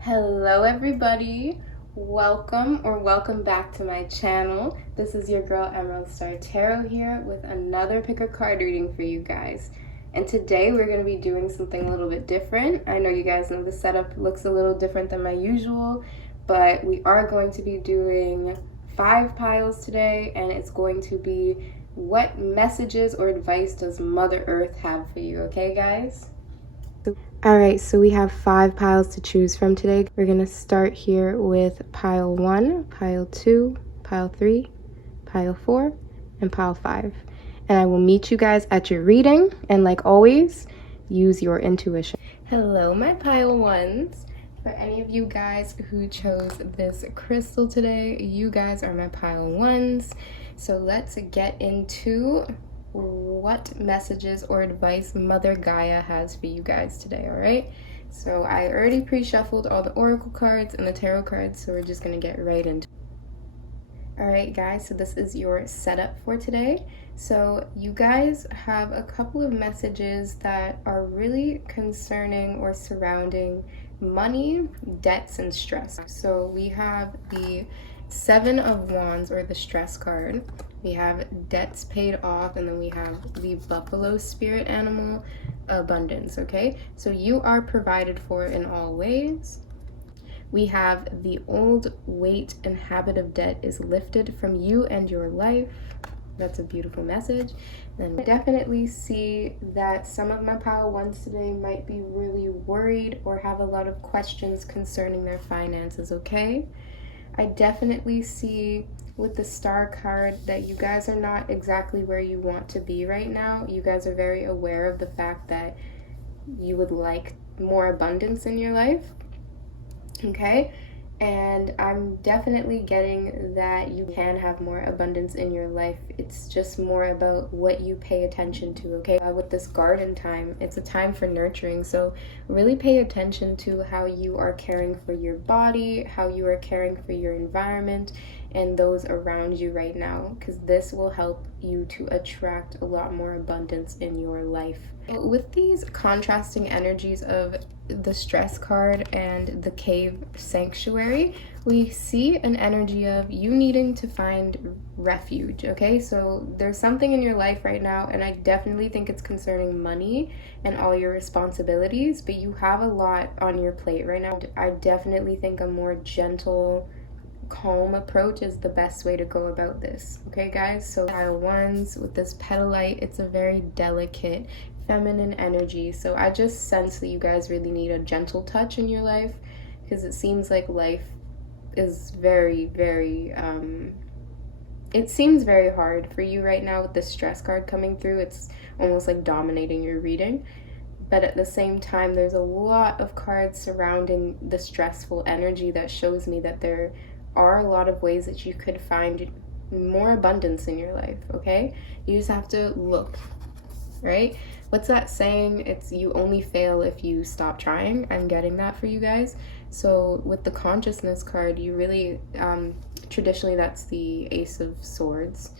Hello everybody, welcome back to my channel. This is your girl Emerald Star Tarot here with another pick a card reading for you guys. And today we're going to be doing something a little bit different. I know you guys know the setup looks a little different than my usual, but we are going to be doing 5 piles today, and it's going to be what messages or advice does Mother Earth have for you, okay guys? Alright, so we have 5 piles to choose from today. We're going to start here with pile 1, pile 2, pile 3, pile 4, and pile 5. And I will meet you guys at your reading, and like always, use your intuition. Hello, my pile 1s. For any of you guys who chose this crystal today, you guys are my pile 1s. So let's get into what messages or advice Mother Gaia has for you guys today, all right? So I already pre-shuffled all the oracle cards and the tarot cards, so we're just gonna get right into it. All right, guys, so this is your setup for today. So you guys have a couple of messages that are really concerning or surrounding money, debts, and stress. So we have the 7 of Wands, or the stress card. We have debts paid off, and then we have the buffalo spirit animal, abundance, okay? So you are provided for in all ways. We have the old weight and habit of debt is lifted from you and your life. That's a beautiful message. Then I definitely see that some of my pile 1s today might be really worried or have a lot of questions concerning their finances, okay? I definitely see with the star card that you guys are not exactly where you want to be right now. You guys are very aware of the fact that you would like more abundance in your life, okay? And I'm definitely getting that you can have more abundance in your life. It's just more about what you pay attention to, okay? With this garden time, it's a time for nurturing. So really pay attention to how you are caring for your body, how you are caring for your environment and those around you right now, because this will help you to attract a lot more abundance in your life. With these contrasting energies of the stress card and the cave sanctuary, we see an energy of you needing to find refuge, okay? So there's something in your life right now, and I definitely think it's concerning money and all your responsibilities, but you have a lot on your plate right now. I definitely think a more gentle, calm approach is the best way to go about this, okay guys? So pile 1s with this petalite, it's a very delicate feminine energy, so I just sense that you guys really need a gentle touch in your life, because it seems like life is very it seems very hard for you right now with the stress card coming through. It's almost like dominating your reading, but at the same time there's a lot of cards surrounding the stressful energy that shows me that there are a lot of ways that you could find more abundance in your life, okay? You just have to look, right? What's that saying? It's you only fail if you stop trying. I'm getting that for you guys. So with the consciousness card, you really, traditionally that's the Ace of Swords.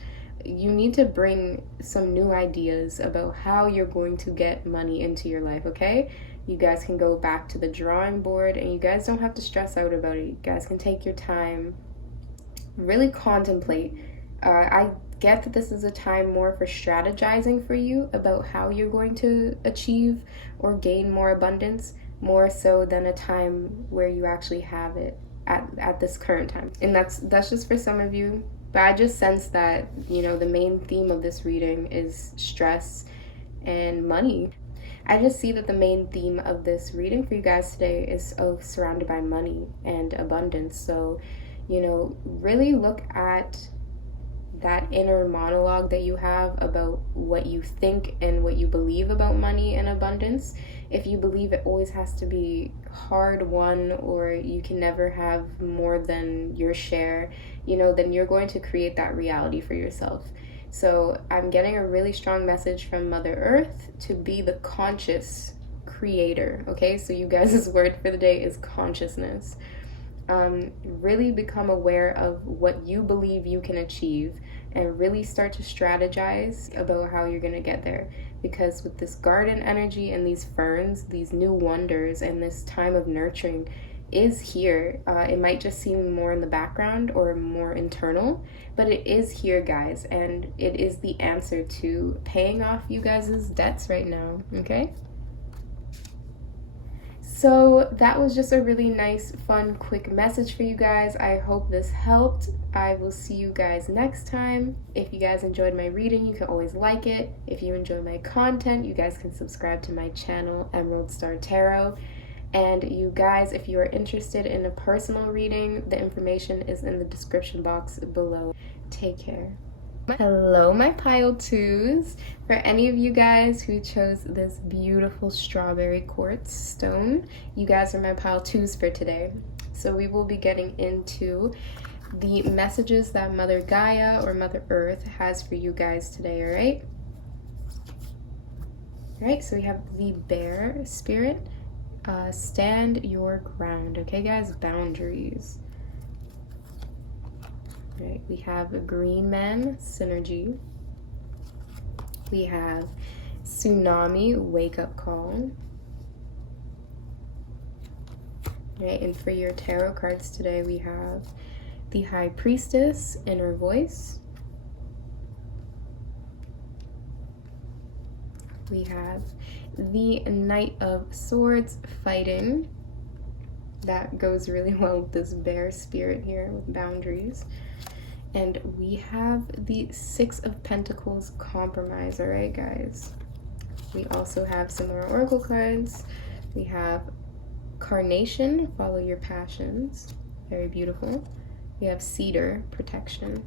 You need to bring some new ideas about how you're going to get money into your life, okay? You guys can go back to the drawing board, and you guys don't have to stress out about it. You guys can take your time, really contemplate. I get that this is a time more for strategizing for you about how you're going to achieve or gain more abundance, more so than a time where you actually have it at this current time. And that's just for some of you, but I just sense that, you know, the main theme of this reading is stress and money. I just see that the main theme of this reading for you guys today is surrounded by money and abundance. So, you know, really look at that inner monologue that you have about what you think and what you believe about money and abundance. If you believe it always has to be hard won, or you can never have more than your share, you know, then you're going to create that reality for yourself. So I'm getting a really strong message from Mother Earth to be the conscious creator, okay? So you guys' word for the day is consciousness. really become aware of what you believe you can achieve and really start to strategize about how you're going to get there. Because with this garden energy and these ferns, these new wonders, and this time of nurturing is here. It might just seem more in the background or more internal, but it is here, guys, and it is the answer to paying off you guys' debts right now, okay? So that was just a really nice, fun, quick message for you guys. I hope this helped. I will see you guys next time. If you guys enjoyed my reading, you can always like it. If you enjoy my content, you guys can subscribe to my channel, Emerald Star Tarot. And you guys, if you are interested in a personal reading, the information is in the description box below. Take care. Hello, my pile twos. For any of you guys who chose this beautiful strawberry quartz stone, you guys are my pile twos for today. So we will be getting into the messages that Mother Gaia or Mother Earth has for you guys today, all right? All right, so we have the Bear Spirit. Stand your ground, okay, guys? Boundaries. Right, we have a Green Man, Synergy. We have Tsunami, Wake Up Call. Right, and for your tarot cards today, we have the High Priestess, Inner Voice. We have the Knight of Swords, Fighting. That goes really well with this bear spirit here with boundaries. And we have the Six of Pentacles, Compromise. All right, guys. We also have some more oracle cards. We have Carnation, Follow Your Passions. Very beautiful. We have Cedar, Protection.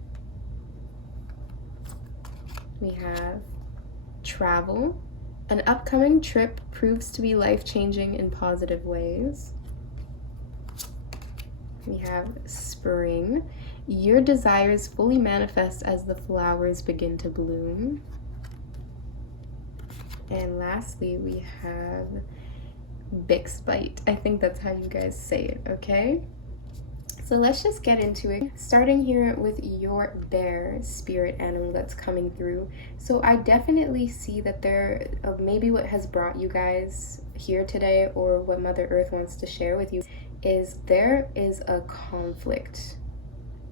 We have Travel. An upcoming trip proves to be life-changing in positive ways. We have Spring. Your desires fully manifest as the flowers begin to bloom. And lastly, we have Bixbite. I think that's how you guys say it, okay? So let's just get into it. Starting here with your bear spirit animal that's coming through. So I definitely see that maybe what has brought you guys here today, or what Mother Earth wants to share with you, is there is a conflict.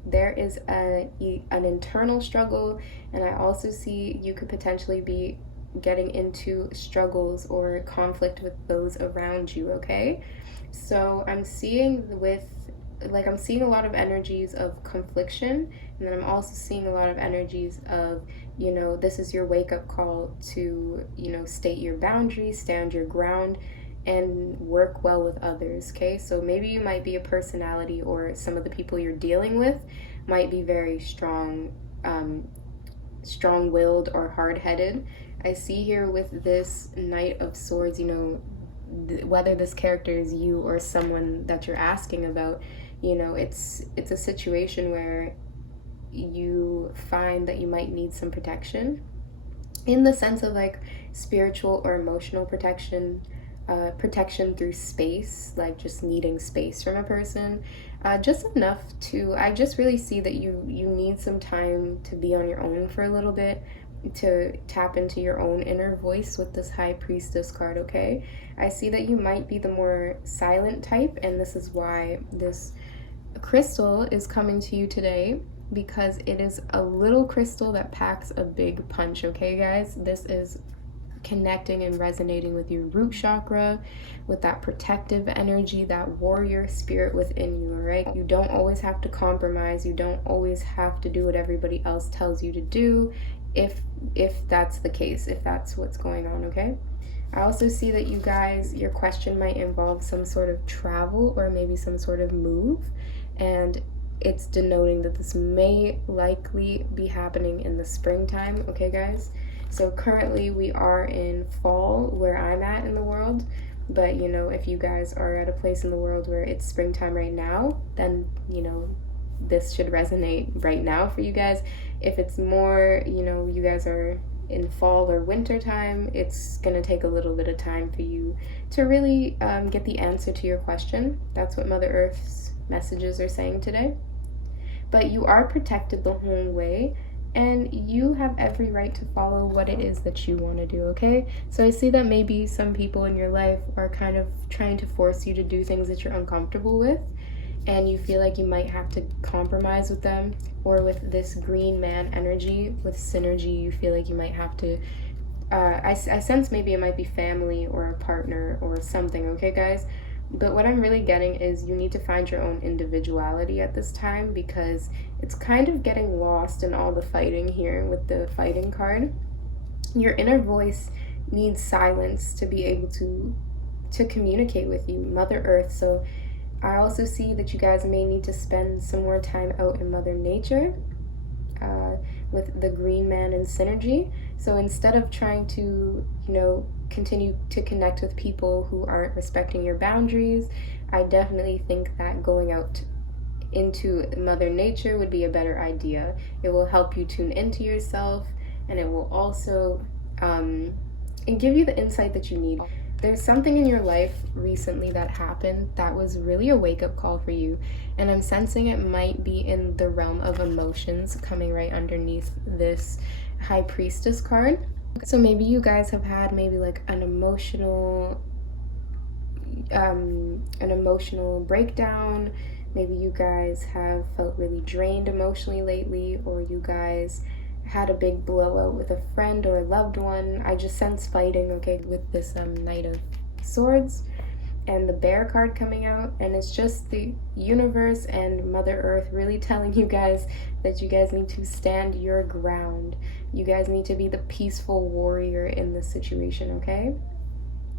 There is an internal struggle, and I also see you could potentially be getting into struggles or conflict with those around you, okay? So I'm seeing a lot of energies of confliction, and then I'm also seeing a lot of energies of, this is your wake-up call to, state your boundaries, stand your ground, and work well with others, okay? So maybe you might be a personality, or some of the people you're dealing with might be very strong-willed or hard-headed. I see here with this Knight of Swords, whether this character is you or someone that you're asking about, it's a situation where you find that you might need some protection, in the sense of like spiritual or emotional protection, protection through space, like just needing space from a person, just enough to, I just really see that you need some time to be on your own for a little bit, to tap into your own inner voice with this High Priestess card, okay? I see that you might be the more silent type, and this is why this crystal is coming to you today, because it is a little crystal that packs a big punch, okay, guys? This is connecting and resonating with your root chakra, with that protective energy, that warrior spirit within you, all right? You don't always have to compromise. You don't always have to do what everybody else tells you to do, if that's the case, if that's what's going on, okay? I also see that you guys, your question might involve some sort of travel or maybe some sort of move, and it's denoting that this may likely be happening in the springtime, okay, guys? So currently we are in fall where I'm at in the world, but if you guys are at a place in the world where it's springtime right now, then this should resonate right now for you guys. If it's more, you guys are in fall or winter time, it's gonna take a little bit of time for you to really get the answer to your question. That's what Mother Earth's messages are saying today. But you are protected the whole way, and you have every right to follow what it is that you want to do, okay? So I see that maybe some people in your life are kind of trying to force you to do things that you're uncomfortable with, and you feel like you might have to compromise with them, or with this green man energy, with synergy, you feel like you might have to, I sense maybe it might be family or a partner or something, okay, guys? But what I'm really getting is you need to find your own individuality at this time, because it's kind of getting lost in all the fighting here with the fighting card. Your inner voice needs silence to be able to communicate with you, Mother Earth. So I also see that you guys may need to spend some more time out in Mother Nature, with the green man and synergy. So instead of trying to, continue to connect with people who aren't respecting your boundaries, I definitely think that going out into Mother Nature would be a better idea. It will help you tune into yourself, and it will also and give you the insight that you need. There's something in your life recently that happened that was really a wake-up call for you, and I'm sensing it might be in the realm of emotions, coming right underneath this High Priestess card. So maybe you guys have had maybe like an emotional breakdown. Maybe you guys have felt really drained emotionally lately, or you guys had a big blowout with a friend or a loved one. I just sense fighting, okay, with this Knight of Swords and the Bear card coming out, and it's just the universe and Mother Earth really telling you guys that you guys need to stand your ground. You guys need to be the peaceful warrior in this situation, okay?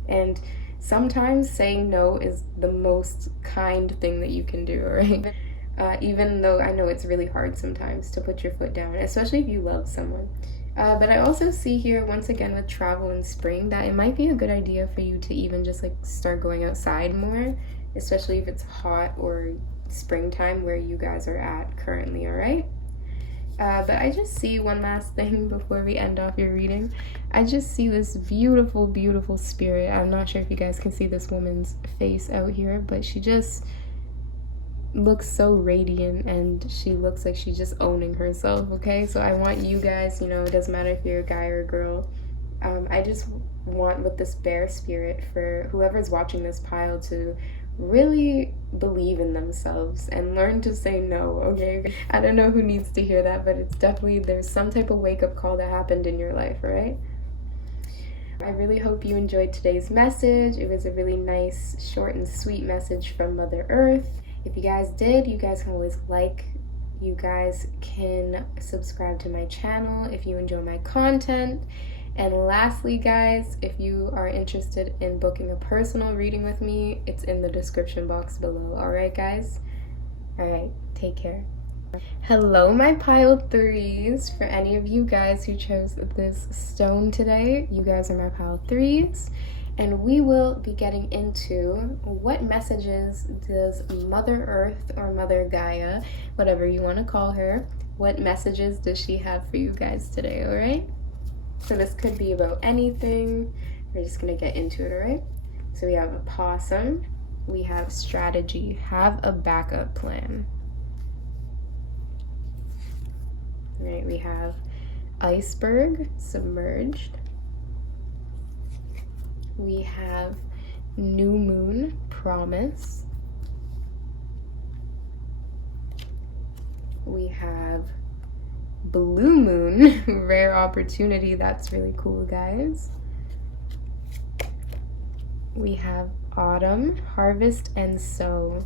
And sometimes saying no is the most kind thing that you can do, right? Even though I know it's really hard sometimes to put your foot down, especially if you love someone. But I also see here, once again, with travel in spring, that it might be a good idea for you to even just like start going outside more, especially if it's hot or springtime where you guys are at currently, all right? But I just see one last thing before we end off your reading. I just see this beautiful, beautiful spirit. I'm not sure if you guys can see this woman's face out here, but she just looks so radiant, and she looks like she's just owning herself, okay? So I want you guys, it doesn't matter if you're a guy or a girl, I just want, with this bear spirit, for whoever's watching this pile to really believe in themselves and learn to say no, okay? I don't know who needs to hear that, but it's definitely, there's some type of wake-up call that happened in your life, all right? I really hope you enjoyed today's message. It was a really nice, short and sweet message from Mother Earth. If you guys did, you guys can always you guys can subscribe to my channel if you enjoy my content. And lastly, guys, if you are interested in booking a personal reading with me, it's in the description box below. All right, guys? All right, take care. Hello, my pile threes. For any of you guys who chose this stone today, you guys are my pile threes. And we will be getting into what messages does Mother Earth or Mother Gaia, whatever you want to call her, what messages does she have for you guys today, all right? So this could be about anything. We're just going to get into it, all right? So we have a possum. We have strategy. Have a backup plan. All right, we have iceberg, submerged. We have new moon, promise. We have blue moon, rare opportunity. That's really cool, guys. We have autumn, harvest and sow.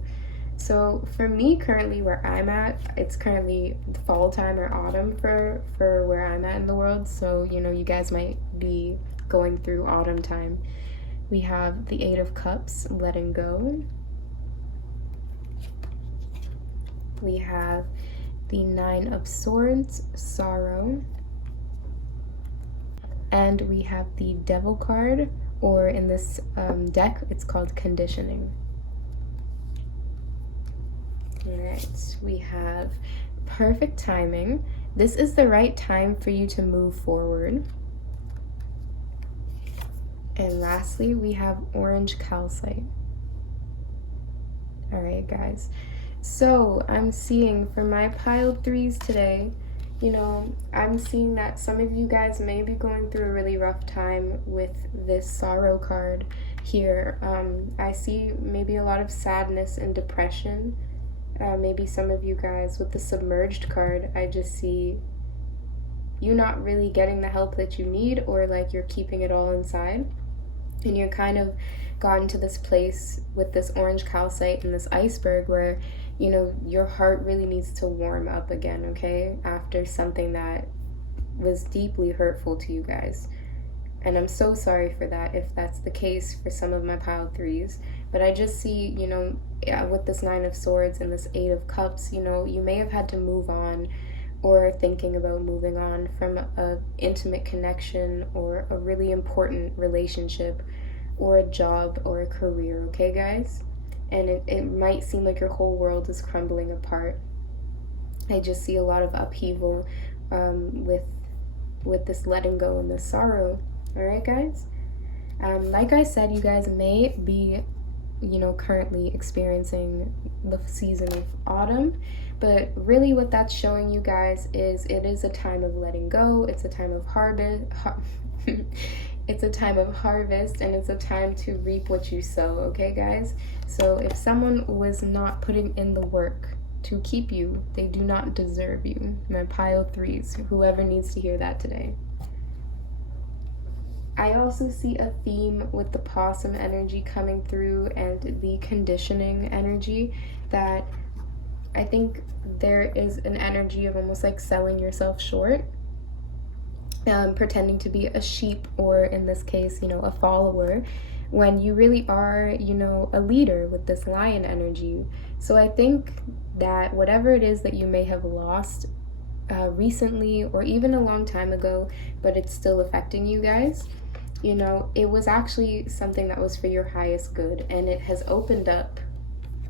So for me, currently where I'm at, it's currently fall time or autumn for where I'm at in the world. So, you guys might be going through autumn time. We have the Eight of Cups, letting go. We have the Nine of Swords, sorrow. And we have the Devil card, or in this deck, it's called conditioning. All right, we have perfect timing. This is the right time for you to move forward. And lastly, we have orange calcite. All right, guys. So I'm seeing for my piled threes today, I'm seeing that some of you guys may be going through a really rough time with this sorrow card here. I see maybe a lot of sadness and depression. Maybe some of you guys with the submerged card, I just see you not really getting the help that you need, or like you're keeping it all inside. And you're kind of gotten to this place with this orange calcite and this iceberg where, your heart really needs to warm up again, okay? After something that was deeply hurtful to you guys. And I'm so sorry for that if that's the case for some of my piled threes. But I just see, with this Nine of Swords and this Eight of Cups, you may have had to move on or thinking about moving on from a intimate connection or a really important relationship or a job or a career, okay guys? And it might seem like your whole world is crumbling apart. I just see a lot of upheaval with this letting go and this sorrow. All right, guys? Like I said, you guys may be, currently experiencing the season of autumn, but really what that's showing you guys is it is a time of letting go. It's a time of harvest. It's a time of harvest, and it's a time to reap what you sow, okay guys? So if someone was not putting in the work to keep you, they do not deserve you. My pile threes, whoever needs to hear that today. I also see a theme with the possum energy coming through and the conditioning energy, that I think there is an energy of almost like selling yourself short. Pretending to be a sheep, or in this case, a follower, when you really are, a leader with this lion energy. So I think that whatever it is that you may have lost recently or even a long time ago, but it's still affecting you guys, it was actually something that was for your highest good, and it has opened up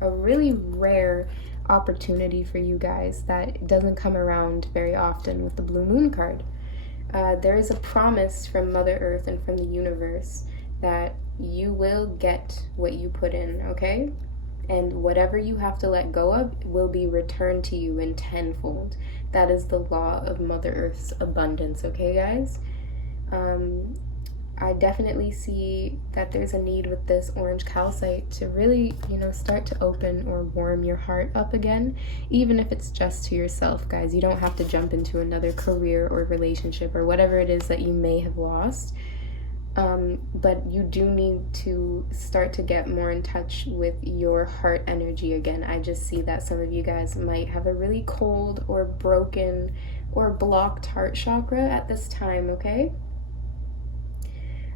a really rare opportunity for you guys that doesn't come around very often with the Blue Moon card. There is a promise from Mother Earth and from the universe that you will get what you put in, okay? And whatever you have to let go of will be returned to you in tenfold. That is the law of Mother Earth's abundance, okay, guys? I definitely see that there's a need with this orange calcite to really, start to open or warm your heart up again, even if it's just to yourself, guys. You don't have to jump into another career or relationship or whatever it is that you may have lost. But you do need to start to get more in touch with your heart energy again. I just see that some of you guys might have a really cold or broken or blocked heart chakra at this time, okay?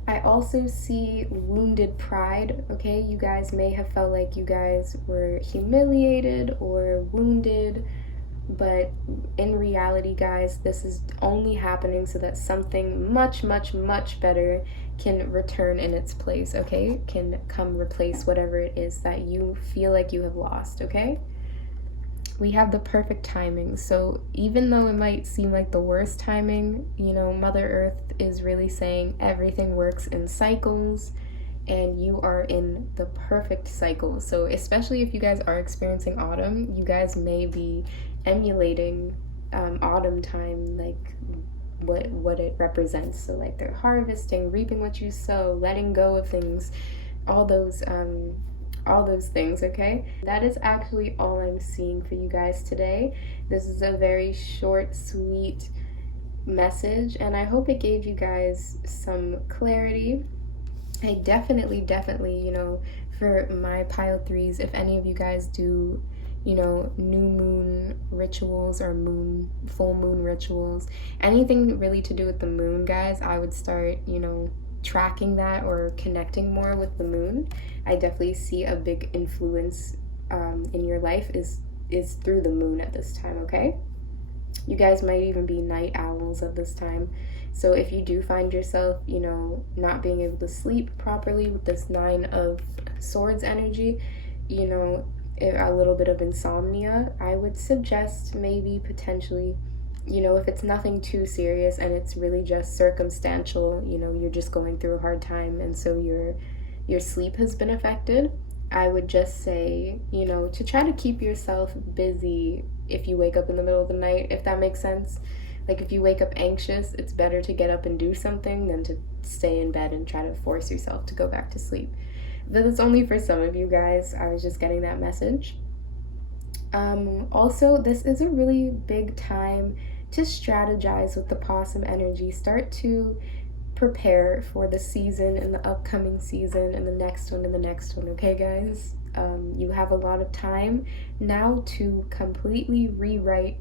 I also see wounded pride, okay? You guys may have felt like you guys were humiliated or wounded, but in reality, guys, this is only happening so that something much, much, much better can return in its place, okay? Can come replace whatever it is that you feel like you have lost, okay? We have the perfect timing. So even though it might seem like the worst timing, Mother Earth is really saying everything works in cycles, and you are in the perfect cycle. So especially if you guys are experiencing autumn, you guys may be emulating autumn time, like what it represents. So like they're harvesting, reaping what you sow, letting go of things, all those things, okay? That is actually all I'm seeing for you guys today. This is a very short, sweet message, and I hope it gave you guys some clarity. I definitely, for my pile threes, if any of you guys do, new moon rituals or full moon rituals, anything really to do with the moon, guys, I would start, tracking that or connecting more with the moon. I definitely see a big influence in your life is through the moon at this time, okay? You guys might even be night owls at this time. So if you do find yourself, not being able to sleep properly with this Nine of Swords energy, a little bit of insomnia, I would suggest maybe potentially, if it's nothing too serious and it's really just circumstantial, you're just going through a hard time and so your sleep has been affected, I would just say, to try to keep yourself busy if you wake up in the middle of the night, if that makes sense. Like if you wake up anxious, it's better to get up and do something than to stay in bed and try to force yourself to go back to sleep. But it's only for some of you guys. I was just getting that message. Also, this is a really big time to strategize with the possum energy. Start to prepare for the season and the upcoming season and the next one and the next one, okay, guys? You have a lot of time now to completely rewrite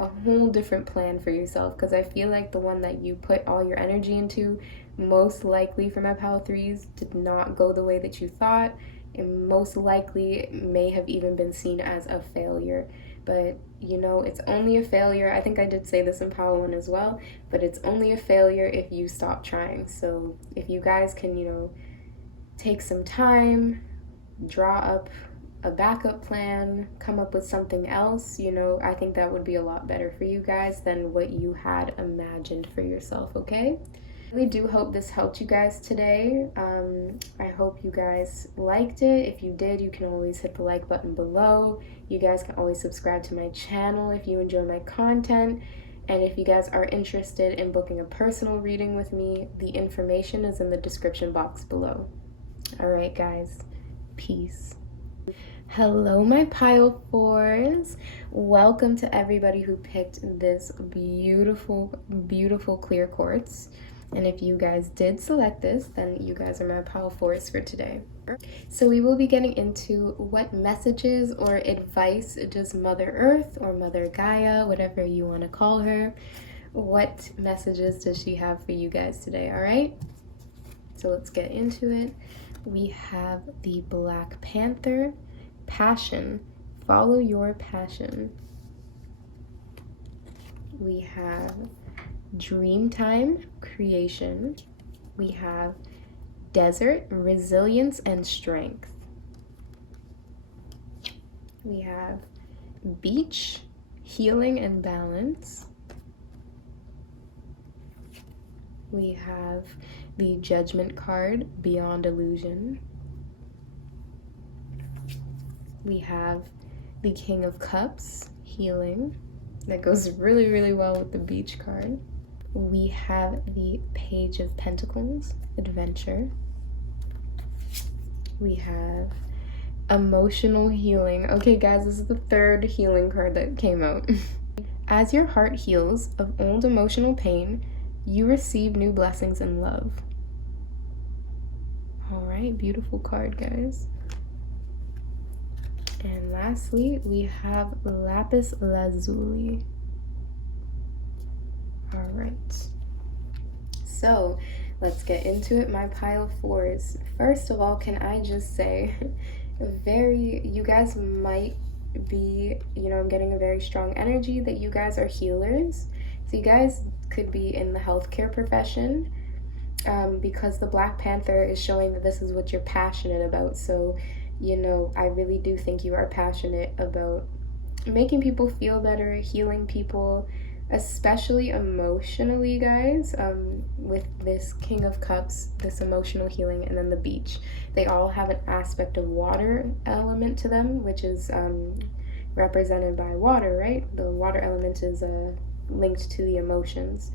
a whole different plan for yourself, because I feel like the one that you put all your energy into, most likely for my pile threes, did not go the way that you thought, and most likely may have even been seen as a failure. But it's only a failure. I think I did say this in pile one as well, but it's only a failure if you stop trying. So if you guys can take some time, draw up a backup plan, come up with something else, I think that would be a lot better for you guys than what you had imagined for yourself, okay? I really do hope this helped you guys today. I hope you guys liked it. If you did, you can always hit the like button below. You guys can always subscribe to my channel if you enjoy my content. And if you guys are interested in booking a personal reading with me, the information is in the description box below. All right, guys. Peace. Hello, my pile fours. Welcome to everybody who picked this beautiful, beautiful clear quartz. And if you guys did select this, then you guys are my pile fours for today. So we will be getting into what messages or advice does Mother Earth or Mother Gaia, whatever you want to call her, what messages does she have for you guys today, all right? So let's get into it. We have the Black Panther, passion, follow your passion. We have Dreamtime, creation. We have desert, resilience and strength. We have beach, healing and balance. We have the Judgment card, beyond illusion. We have the King of Cups, healing. That goes really, really well with the beach card. We have the Page of Pentacles, adventure. We have emotional healing. Okay, guys, this is the third healing card that came out. As your heart heals of old emotional pain, you receive new blessings and love. All right, beautiful card, guys. And lastly, we have Lapis Lazuli. All right, so let's get into it, my pile fours. First of all, can I just say, you guys might be, I'm getting a very strong energy that you guys are healers. So you guys could be in the healthcare profession, because the Black Panther is showing that this is what you're passionate about. So, I really do think you are passionate about making people feel better, healing people, especially emotionally, guys, with this King of Cups, this emotional healing, and then the beach. They all have an aspect of water element to them, which is represented by water, right? The water element is linked to the emotions.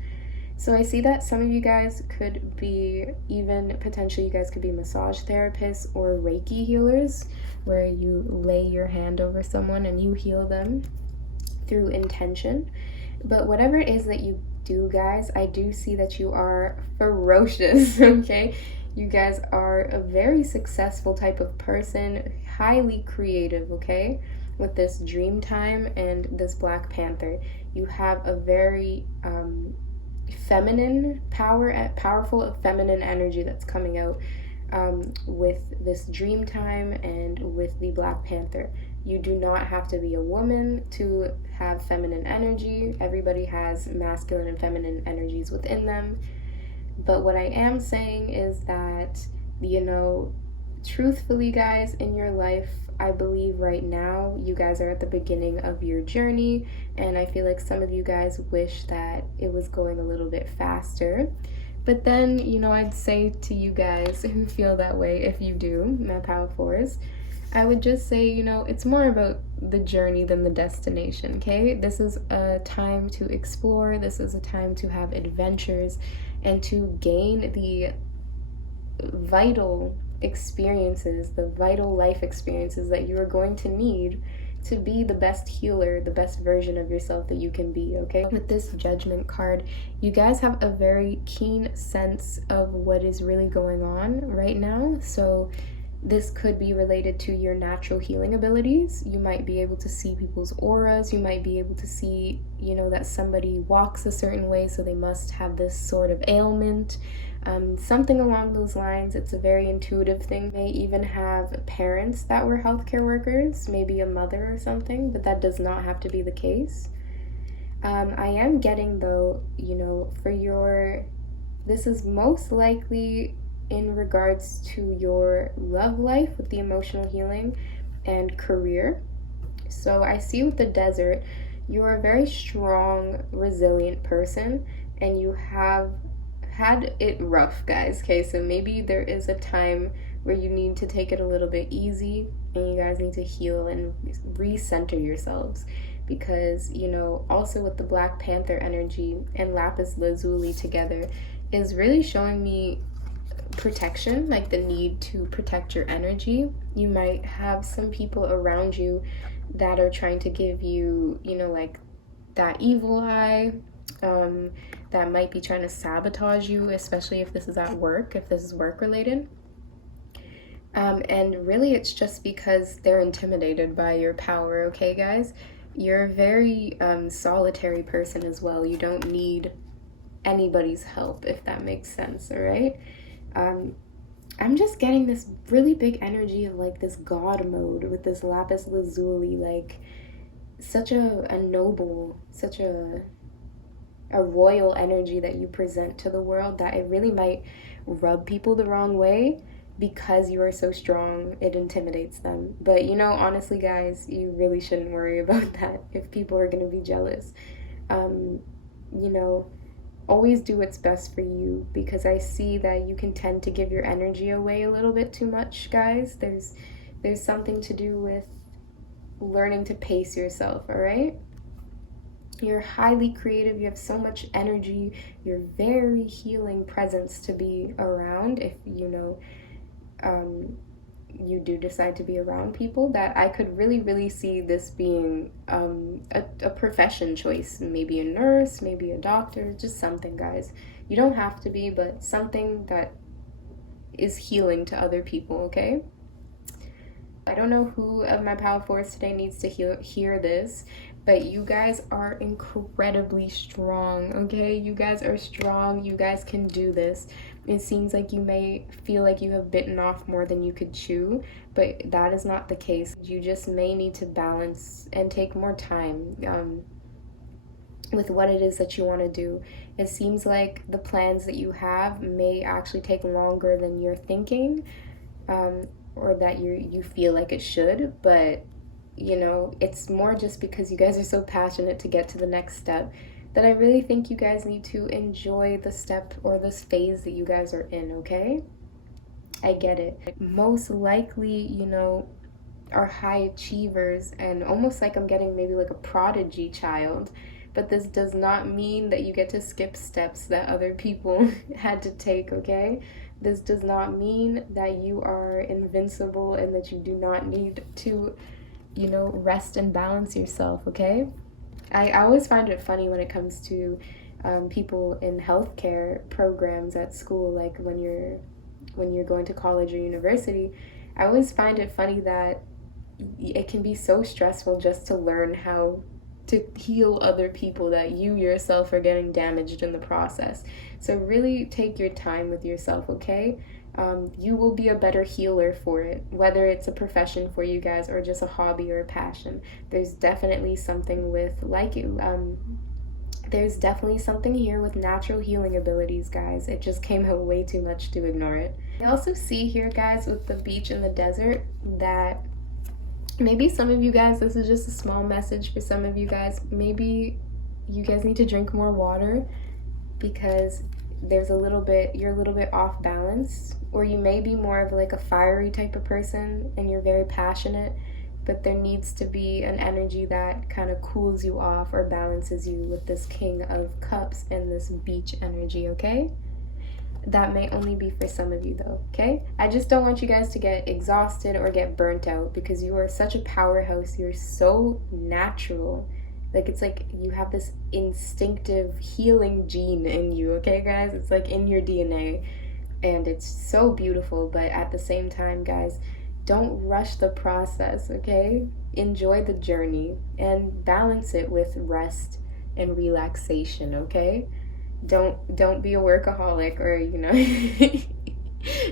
So I see that some of you guys could be, even potentially you guys could be massage therapists or Reiki healers, where you lay your hand over someone and you heal them through intention. But whatever it is that you do, guys, I do see that you are ferocious, okay? You guys are a very successful type of person, highly creative, okay? With this Dreamtime and this Black Panther, you have a very feminine powerful feminine energy that's coming out with this Dreamtime and with the Black Panther. You do not have to be a woman to have feminine energy. Everybody has masculine and feminine energies within them. But what I am saying is that, truthfully, guys, in your life, I believe right now you guys are at the beginning of your journey, and I feel like some of you guys wish that it was going a little bit faster. But then, you know, I'd say to you guys who feel that way, if you do, my Power Fours, I would just say, you know, it's more about the journey than the destination, okay? This is a time to explore, this is a time to have adventures, and to gain the vital experiences, the vital life experiences that you are going to need to be the best healer, the best version of yourself that you can be, okay? With this Judgment card, you guys have a very keen sense of what is really going on right now. So this could be related to your natural healing abilities. You might be able to see people's auras. You might be able to see, you know, that somebody walks a certain way, so they must have this sort of ailment. Something along those lines. It's a very intuitive thing. May even have parents that were healthcare workers, maybe a mother or something, but that does not have to be the case. I am getting, though, you know, this is most likely in regards to your love life with the emotional healing and career. So I see with the Desert, you're a very strong, resilient person, and you have had it rough, guys. Okay, so maybe there is a time where you need to take it a little bit easy, and you guys need to heal and recenter yourselves, because, you know, also with the Black Panther energy and lapis lazuli together is really showing me protection, like the need to protect your energy. You might have some people around you that are trying to give you, you know, like that evil eye, that might be trying to sabotage you, especially if this is at work, if this is work related. And really it's just because they're intimidated by your power, okay, guys? You're a very solitary person as well. You don't need anybody's help, if that makes sense, all right? I'm just getting this really big energy of like this god mode with this lapis lazuli, like such a noble, such a royal energy that you present to the world, that it really might rub people the wrong way because you are so strong. It intimidates them. But, you know, honestly, guys, you really shouldn't worry about that if people are going to be jealous. You know, always do what's best for you, because I see that you can tend to give your energy away a little bit too much, guys. There's something to do with learning to pace yourself, all right? You're highly creative, you have so much energy, you're very healing presence to be around if, you know, you do decide to be around people. That I could really see this being a profession choice, maybe a nurse, maybe a doctor, just something, guys. You don't have to be, but something that is healing to other people, okay? I don't know who of my Power Fours today needs to hear this, but you guys are incredibly strong, okay? You guys are strong. You guys can do this. It seems like you may feel like you have bitten off more than you could chew, but that is not the case. You just may need to balance and take more time with what it is that you want to do. It seems like the plans that you have may actually take longer than you're thinking, or that you feel like it should, but you know, it's more just because you guys are so passionate to get to the next step that I really think you guys need to enjoy the step or this phase that you guys are in, okay? I get it. Most likely, you know, are high achievers, and almost like I'm getting maybe like a prodigy child, but this does not mean that you get to skip steps that other people had to take, okay? This does not mean that you are invincible and that you do not need to, you know, rest and balance yourself, okay? I always find it funny when it comes to people in healthcare programs at school, like when you're going to college or university. I always find it funny that it can be so stressful just to learn how to heal other people, that you yourself are getting damaged in the process. So really take your time with yourself, okay? You will be a better healer for it, whether it's a profession for you guys or just a hobby or a passion. There's definitely something with, like, there's definitely something here with natural healing abilities, guys. It just came out way too much to ignore it. I also see here, guys, with the beach and the desert, that maybe some of you guys, this is just a small message for some of you guys, maybe you guys need to drink more water, because you're a little bit off balance, or you may be more of like a fiery type of person and you're very passionate, but there needs to be an energy that kind of cools you off or balances you with this King of Cups and this beach energy, okay? That may only be for some of you though, okay? I just don't want you guys to get exhausted or get burnt out, because you are such a powerhouse. You're so natural. Like, it's like you have this instinctive healing gene in you, okay, guys? It's like in your DNA, and it's so beautiful. But at the same time, guys, don't rush the process, okay? Enjoy the journey and balance it with rest and relaxation, okay? Don't be a workaholic, or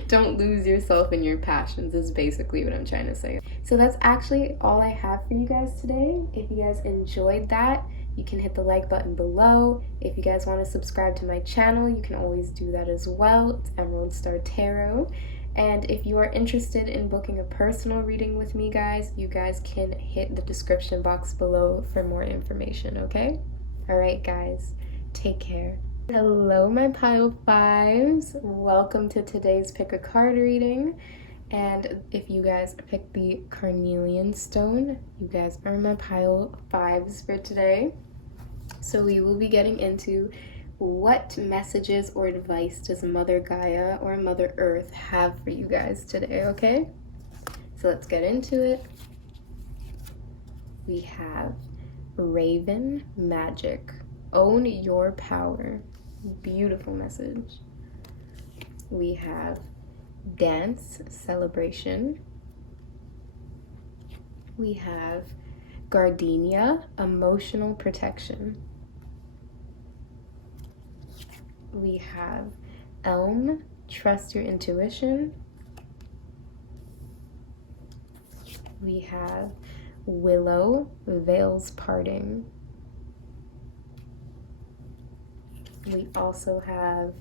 don't lose yourself in your passions, is basically what I'm trying to say. So that's actually all I have for you guys today. If you guys enjoyed that, you can hit the like button below. If you guys want to subscribe to my channel, you can always do that as well. It's Emerald Star Tarot. And if you are interested in booking a personal reading with me, guys, you guys can hit the description box below for more information, okay? Alright guys, take care. Hello my pile fives, welcome to today's pick a card reading. And if you guys picked the carnelian stone, you guys are my pile fives for today. So we will be getting into what messages or advice does Mother Gaia or Mother Earth have for you guys today, okay? So let's get into it. We have Raven Magic, own your power. Beautiful message. We have Dance Celebration. We have Gardenia, emotional protection. We have Elm, trust your intuition. We have Willow, veils parting. We also have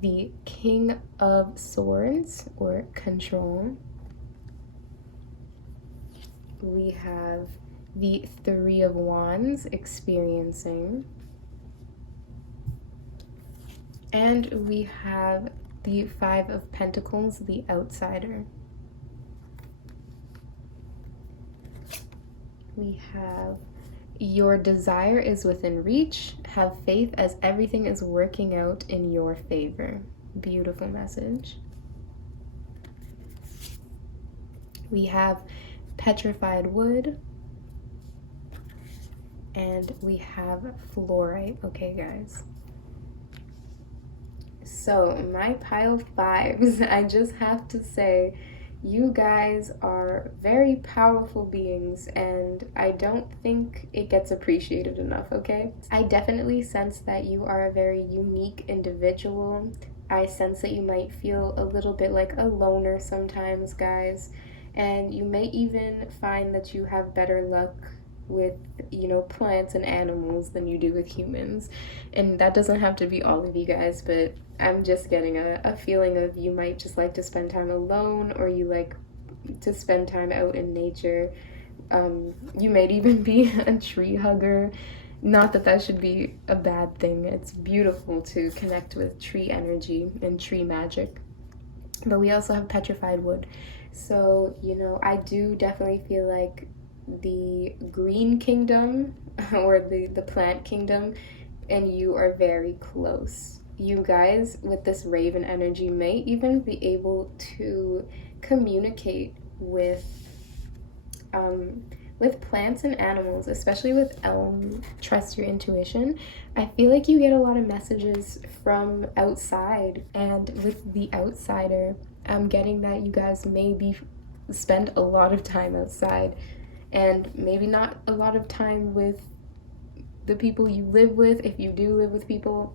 the King of Swords, or control. We have the Three of Wands, experiencing. And we have the Five of Pentacles, the outsider. We have your desire is within reach. Have faith as everything is working out in your favor. Beautiful message. We have petrified wood. And we have fluorite. Okay, guys. So, my pile fives, I just have to say, you guys are very powerful beings, and I don't think it gets appreciated enough, okay? I definitely sense that you are a very unique individual. I sense that you might feel a little bit like a loner sometimes, guys, and you may even find that you have better luck with, plants and animals than you do with humans. And that doesn't have to be all of you guys, but I'm just getting a feeling of you might just like to spend time alone, or you like to spend time out in nature. You might even be a tree hugger. Not that that should be a bad thing. It's beautiful to connect with tree energy and tree magic. But we also have petrified wood. So, I do definitely feel like the green kingdom or the plant kingdom and you are very close. You guys with this raven energy may even be able to communicate with plants and animals, especially with elm, trust your intuition. I feel like you get a lot of messages from outside, and with the outsider, I'm getting that you guys maybe spend a lot of time outside and maybe not a lot of time with the people you live with. If you do live with people,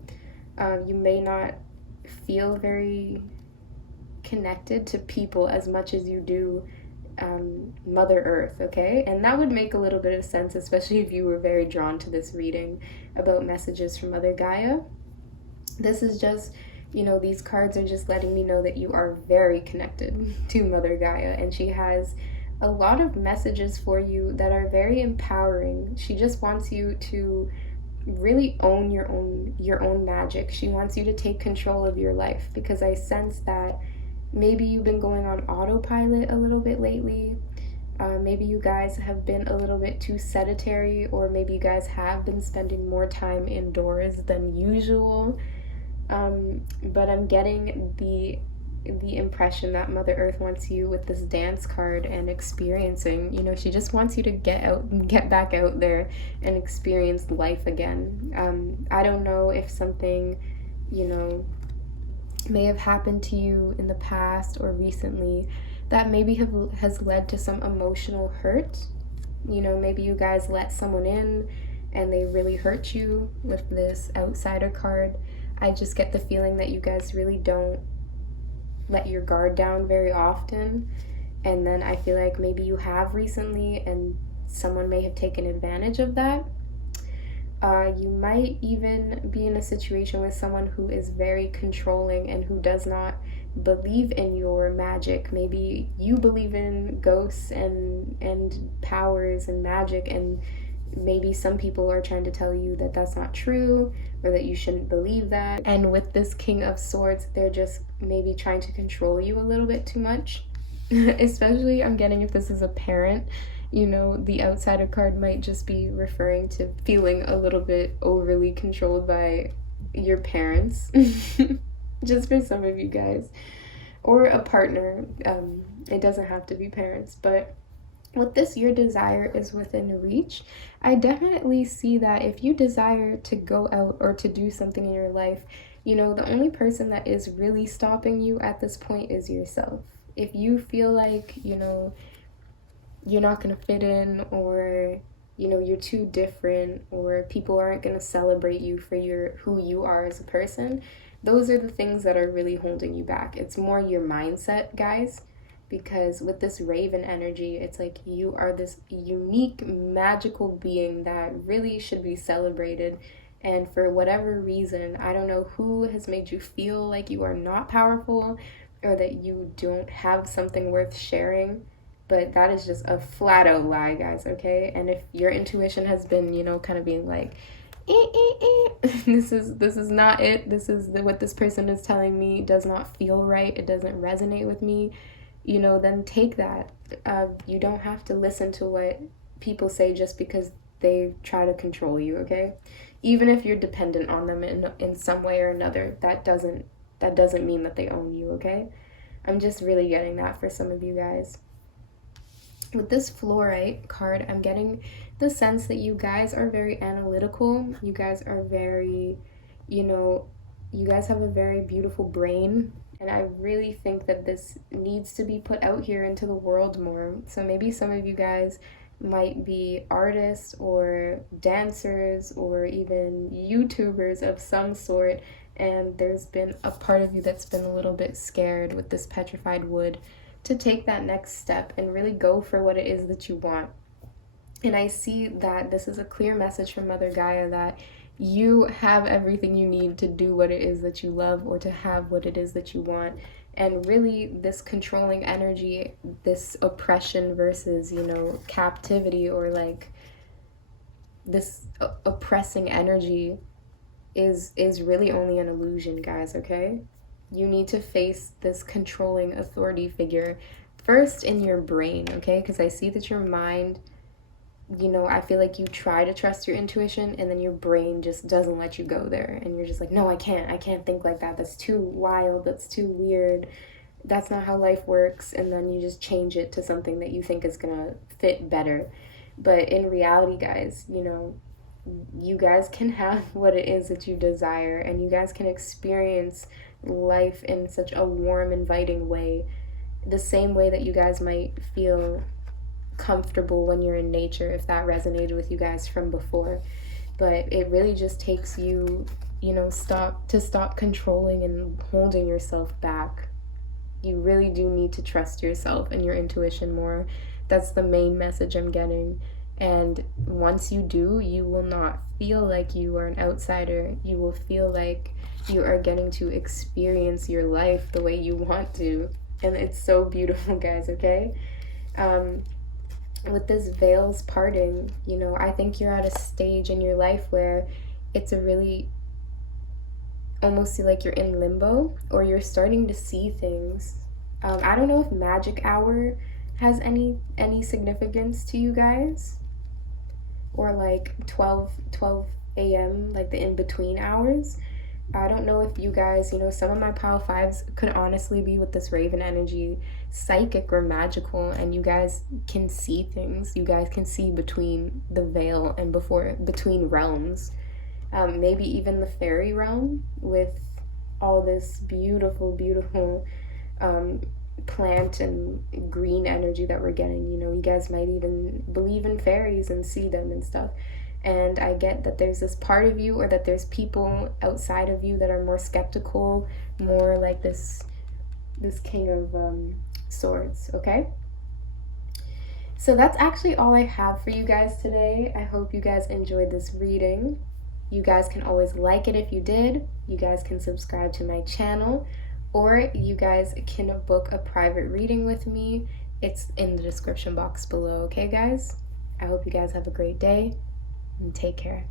you may not feel very connected to people as much as you do Mother Earth, okay? And that would make a little bit of sense, especially if you were very drawn to this reading about messages from Mother Gaia. This is just, these cards are just letting me know that you are very connected to Mother Gaia, and she has a lot of messages for you that are very empowering. She just wants you to really own your own magic. She wants you to take control of your life, because I sense that maybe you've been going on autopilot a little bit lately. Maybe you guys have been a little bit too sedentary, or maybe you guys have been spending more time indoors than usual. But I'm getting the impression that Mother Earth wants you with this dance card and experiencing, she just wants you to get back out there and experience life again. I don't know if something, may have happened to you in the past or recently that maybe has led to some emotional hurt. Maybe you guys let someone in and they really hurt you with this outsider card. I just get the feeling that you guys really don't let your guard down very often. And then I feel like maybe you have recently and someone may have taken advantage of that. You might even be in a situation with someone who is very controlling and who does not believe in your magic. Maybe you believe in ghosts and powers and magic, and maybe some people are trying to tell you that that's not true or that you shouldn't believe that. And with this King of Swords, they're just maybe trying to control you a little bit too much. Especially, I'm getting, if this is a parent, the outsider card might just be referring to feeling a little bit overly controlled by your parents. Just for some of you guys. Or a partner. It doesn't have to be parents, but with this, your desire is within reach. I definitely see that if you desire to go out or to do something in your life, the only person that is really stopping you at this point is yourself. If you feel like, you're not going to fit in, or, you're too different, or people aren't going to celebrate you for who you are as a person, those are the things that are really holding you back. It's more your mindset, guys. Because with this Raven energy, it's like you are this unique, magical being that really should be celebrated. And for whatever reason, I don't know who has made you feel like you are not powerful or that you don't have something worth sharing. But that is just a flat out lie, guys, okay? And if your intuition has been, kind of being like, this is not it. This is what this person is telling me does not feel right. It doesn't resonate with me. Then take that. You don't have to listen to what people say just because they try to control you, okay? Even if you're dependent on them in some way or another, that doesn't mean that they own you, okay? I'm just really getting that for some of you guys. With this fluorite card, I'm getting the sense that you guys are very analytical. You guys are very, you guys have a very beautiful brain. And I really think that this needs to be put out here into the world more. So maybe some of you guys might be artists or dancers or even YouTubers of some sort. And there's been a part of you that's been a little bit scared with this petrified wood to take that next step and really go for what it is that you want. And I see that this is a clear message from Mother Gaia that you have everything you need to do what it is that you love or to have what it is that you want. And really, this controlling energy, this oppression versus, captivity, or like this oppressing energy is really only an illusion, guys, okay? You need to face this controlling authority figure first in your brain, okay? Because I see that your mind, I feel like you try to trust your intuition and then your brain just doesn't let you go there. And you're just like, no, I can't think like that. That's too wild. That's too weird. That's not how life works. And then you just change it to something that you think is going to fit better. But in reality, guys, you guys can have what it is that you desire, and you guys can experience life in such a warm, inviting way, the same way that you guys might feel comfortable when you're in nature, if that resonated with you guys from before. But it really just takes you, stop controlling and holding yourself back. You really do need to trust yourself and your intuition more. That's the main message I'm getting. And once you do, you will not feel like you are an outsider. You will feel like you are getting to experience your life the way you want to. And it's so beautiful, guys, okay? With this veils parting, I think you're at a stage in your life where it's a really almost like you're in limbo, or you're starting to see things. I don't know if magic hour has any significance to you guys, or like 12 a.m., like the in between hours. I don't know if you guys, some of my pile fives could honestly be with this raven energy, psychic or magical, and you guys can see things. You guys can see between the veil and between realms. Maybe even the fairy realm with all this beautiful, beautiful plant and green energy that we're getting. You guys might even believe in fairies and see them and stuff. And I get that there's this part of you, or that there's people outside of you that are more skeptical, more like this king of swords, okay? So that's actually all I have for you guys today. I hope you guys enjoyed this reading. You guys can always like it if you did. You guys can subscribe to my channel, or you guys can book a private reading with me. It's in the description box below, okay guys? I hope you guys have a great day, and take care.